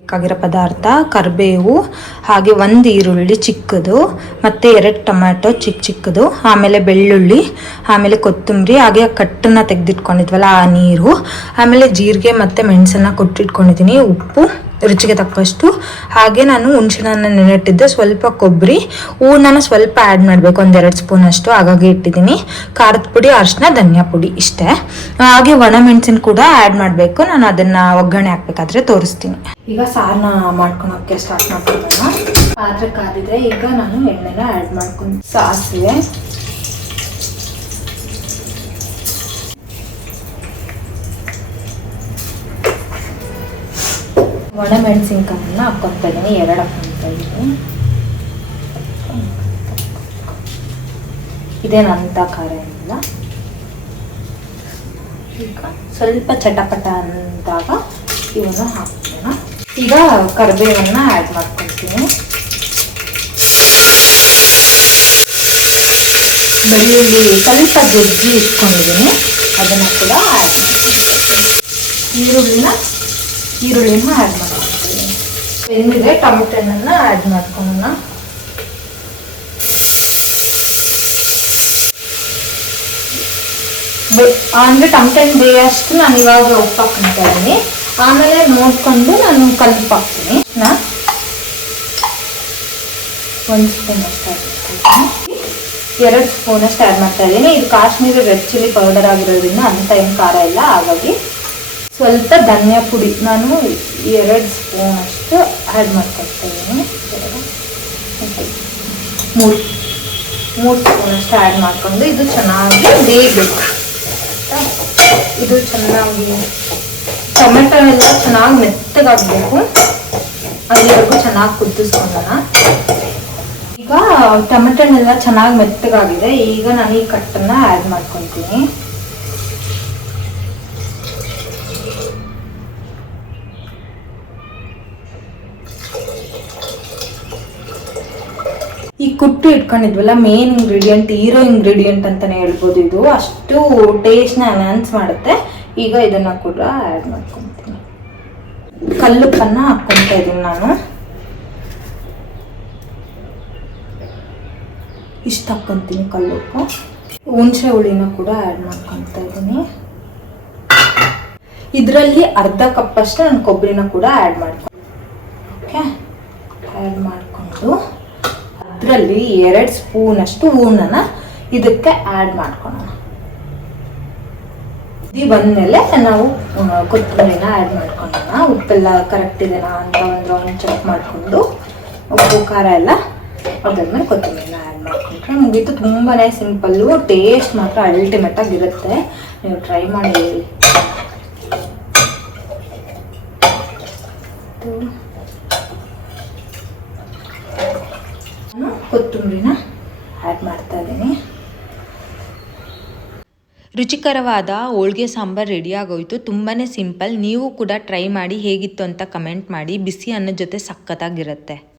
ಬೇಕಾಗಿರೋ ಪದಾರ್ಥ ಕರಿಬೇವು, ಹಾಗೆ 1 ಈರುಳ್ಳಿ ಚಿಕ್ಕದು, ಮತ್ತು 2 ಟೊಮ್ಯಾಟೊ ಚಿಕ್ಕದು, ಆಮೇಲೆ ಬೆಳ್ಳುಳ್ಳಿ, ಆಮೇಲೆ ಕೊತ್ತಂಬರಿ, ಹಾಗೆ ಕಟ್ಟನ್ನು ತೆಗೆದಿಟ್ಕೊಂಡಿದ್ವಲ್ಲ ಆ ನೀರು, ಆಮೇಲೆ ಜೀರಿಗೆ ಮತ್ತು ಮೆಣಸನ್ನು ಕೊಟ್ಟಿಟ್ಕೊಂಡಿದ್ದೀನಿ, ಉಪ್ಪು ರುಚಿಗೆ ತಕ್ಕಷ್ಟು, ಹಾಗೆ ನಾನು ಹುಣಸೆಹಣ್ಣನ್ನು ನೆನೆಟ್ಟಿದ್ದೆ, ಸ್ವಲ್ಪ ಕೊಬ್ಬರಿ, ಹೂರ್ಣನ ಸ್ವಲ್ಪ ಆ್ಯಡ್ ಮಾಡಬೇಕು, 1-2 ಸ್ಪೂನ್ ಅಷ್ಟು, ಹಾಗಾಗಿ ಇಟ್ಟಿದ್ದೀನಿ, ಖಾರದ ಪುಡಿ, ಅರಿಶಿನ, ಧನಿಯಾ ಪುಡಿ ಇಷ್ಟೇ. ಹಾಗೆ ಒಣಮೆಣಸಿನ ಕೂಡ ಆ್ಯಡ್ ಮಾಡಬೇಕು, ನಾನು ಅದನ್ನು ಒಗ್ಗರಣೆ ಹಾಕ್ಬೇಕಾದ್ರೆ ತೋರಿಸ್ತೀನಿ. ಈಗ ಸಾರನ್ನ ಮಾಡ್ಕೊಳಕ್ಕೆ ಸ್ಟಾರ್ಟ್ ಮಾಡ್ಕೊಳ್ಳೋಣ. ಪಾತ್ರೆ ಕಾದಿದ್ರೆ ಈಗ ನಾನು ಎಣ್ಣೆನ ಆ್ಯಡ್ ಮಾಡ್ಕೊಂಡು ಸಾಸಿವೆ, ಒಣಮೆಣಸಿನ್ಕಾಯನ್ನ ಹಾಕ್ಕೊತಾ ಇದ್ದೀನಿ, 2 ಹಾಕ್ಕೊತಾ ಇದ್ದೀನಿ. ಇದೇನಂತ ಖಾರ ಏನಿಲ್ಲ. ಈಗ ಸ್ವಲ್ಪ ಚಟಪಟ ಅಂದಾಗ ಇವನ್ನು ಹಾಕ್ತೀನಿ. ಈಗ ಕರಿಬೇವನ್ನ ಆ್ಯಡ್ ಮಾಡ್ಕೊಳ್ತೀನಿ. ಬೆಳ್ಳುಳ್ಳಿ ಸ್ವಲ್ಪ ಜಜ್ಜಿ ಇಟ್ಕೊಂಡಿದ್ದೀನಿ, ಅದನ್ನು ಕೂಡ ಆ್ಯಡ್ ಮಾಡ್ತೀನಿ. ಈರುಳ್ಳಿನ ಆ್ಯಡ್ ಮಾಡ್ಕೊಳ್ತೀನಿ. ಬೆಂದಿದೆ, ಟೊಮೆಟೊ ಹಣ್ಣನ್ನು ಆ್ಯಡ್ ಮಾಡ್ಕೊಳ್ಳೋಣ. ಅಂದರೆ ಟೊಮೆಟೊ ಹಣ್ಣು ಬೇಯಷ್ಟು ನಾನು ಇವಾಗ ಉಪ್ಪು ಹಾಕ್ತಾ ಇದ್ದೀನಿ, ಆಮೇಲೆ ನೋಡಿಕೊಂಡು ನಾನು ಕಲ್ಲು ಹಾಕ್ತೀನಿ. 1 ಸ್ಪೂನ್ ಅಷ್ಟು ಹಾಕ್ತೀನಿ, 2 ಸ್ಪೂನ್ ಅಷ್ಟು ಆ್ಯಡ್ ಮಾಡ್ತಾ ಇದ್ದೀನಿ. ಇದು ಕಾಶ್ಮೀರಿ ರೆಡ್ ಚಿಲ್ಲಿ ಪೌಡರ್ ಆಗಿರೋದ್ರಿಂದ ಅಂತ ಏನು ಖಾರ ಇಲ್ಲ, ಹಾಗಾಗಿ ಸ್ವಲ್ಪ ಧನಿಯಾ ಪುಡಿ ನಾನು 2 ಸ್ಪೂನ್ ಅಷ್ಟು ಆ್ಯಡ್ ಮಾಡ್ಕೊಳ್ತಾ ಇದ್ದೀನಿ. 3 ಸ್ಪೂನ್ ಅಷ್ಟು ಆ್ಯಡ್ ಮಾಡಿಕೊಂಡು ಇದು ಚೆನ್ನಾಗಿ ಬೇಯಬೇಕು. ಇದು ಚೆನ್ನಾಗಿ ಟೊಮೆಟೊ ಎಲ್ಲ ಚೆನ್ನಾಗಿ ಮೆತ್ತಗಾಗಬೇಕು, ಅಲ್ಲಿವರೆಗೂ ಚೆನ್ನಾಗಿ ಕುದಿಸ್ಕೊಳ್ಳೋಣ. ಈಗ ಟೊಮೆಟೊನೆಲ್ಲ ಚೆನ್ನಾಗಿ ಮೆತ್ತಗಾಗಿದೆ, ಈಗ ನಾನು ಈ ಕಟ್ಟನ್ನು ಆ್ಯಡ್ ಮಾಡ್ಕೊತೀನಿ. ಈ ಕುಟ್ಟು ಇಟ್ಕೊಂಡಿದ್ವಲ್ಲ, ಮೇನ್ ಇಂಗ್ರೀಡಿಯೆಂಟ್, ಹೀರೋ ಇಂಗ್ರೀಡಿಯೆಂಟ್ ಅಂತಲೇ ಹೇಳ್ಬೋದು. ಇದು ಅಷ್ಟು ಟೇಸ್ಟ್ನ ಎನ್ಹಾನ್ಸ್ ಮಾಡುತ್ತೆ. ಈಗ ಇದನ್ನು ಕೂಡ ಆ್ಯಡ್ ಮಾಡ್ಕೊತೀನಿ. ಕಲ್ಲುಪ್ಪನ್ನು ಹಾಕ್ಕೊತಾ ಇದ್ದೀನಿ ನಾನು, ಇಷ್ಟು ಹಾಕ್ಕೊತೀನಿ ಕಲ್ಲುಪ್ಪು. ಹುಣಸೆ ಹುಳಿನ ಕೂಡ ಆ್ಯಡ್ ಮಾಡ್ಕೊತಾ ಇದ್ದೀನಿ. ಇದರಲ್ಲಿ ಅರ್ಧ ಕಪ್ಪಷ್ಟು ನಾನು ಕೊಬ್ಬರಿನ ಕೂಡ ಆ್ಯಡ್ ಮಾಡ್ತೀನಿ. ಓಕೆ, ಆ್ಯಡ್ ಮಾಡಿಕೊಂಡು ಅದರಲ್ಲಿ 2 ಸ್ಪೂನ್ ಅಷ್ಟು ಹೂರ್ಣನ ಇದಕ್ಕೆ ಆ್ಯಡ್ ಮಾಡ್ಕೊಳ್ಳೋಣ. ಇದು ಬಂದಮೇಲೆ ನಾವು ಕೊತ್ತಂಬರಿನ ಆ್ಯಡ್ ಮಾಡ್ಕೊಳ್ಳೋಣ. ಉಪ್ಪೆಲ್ಲ ಕರೆಕ್ಟ್ ಇದೆನಾ ಅಂತ ಒಂದು ರೌಂಡ್ ಚೆಕ್ ಮಾಡಿಕೊಂಡು, ಉಪ್ಪು ಖಾರ ಎಲ್ಲ ಅದಾದ್ಮೇಲೆ ಕೊತ್ತಂಬರಿನ ಆ್ಯಡ್ ಮಾಡ್ಕೊಂಡ್ರೆ ಮುಗೀತು. ತುಂಬಾ ಸಿಂಪಲ್ಲು, ಟೇಸ್ಟ್ ಮಾತ್ರ ಅಲ್ಟಿಮೇಟ್ ಆಗಿರುತ್ತೆ. ನೀವು ಟ್ರೈ ಮಾಡಿ. ಕೊತ್ತಂಬರಿನ ಆ್ಯಡ್ ಮಾಡ್ತಾ ಇದ್ದೀನಿ. ರುಚಿಕರವಾದ ಹೋಳಿಗೆ ಸಾಂಬಾರು ರೆಡಿ ಆಗೋಯ್ತು. ತುಂಬಾ ಸಿಂಪಲ್. ನೀವು ಕೂಡ ಟ್ರೈ ಮಾಡಿ, ಹೇಗಿತ್ತು ಅಂತ ಕಮೆಂಟ್ ಮಾಡಿ. ಬಿಸಿ ಅನ್ನದ ಜೊತೆ ಸಖತ್ತಾಗಿರುತ್ತೆ.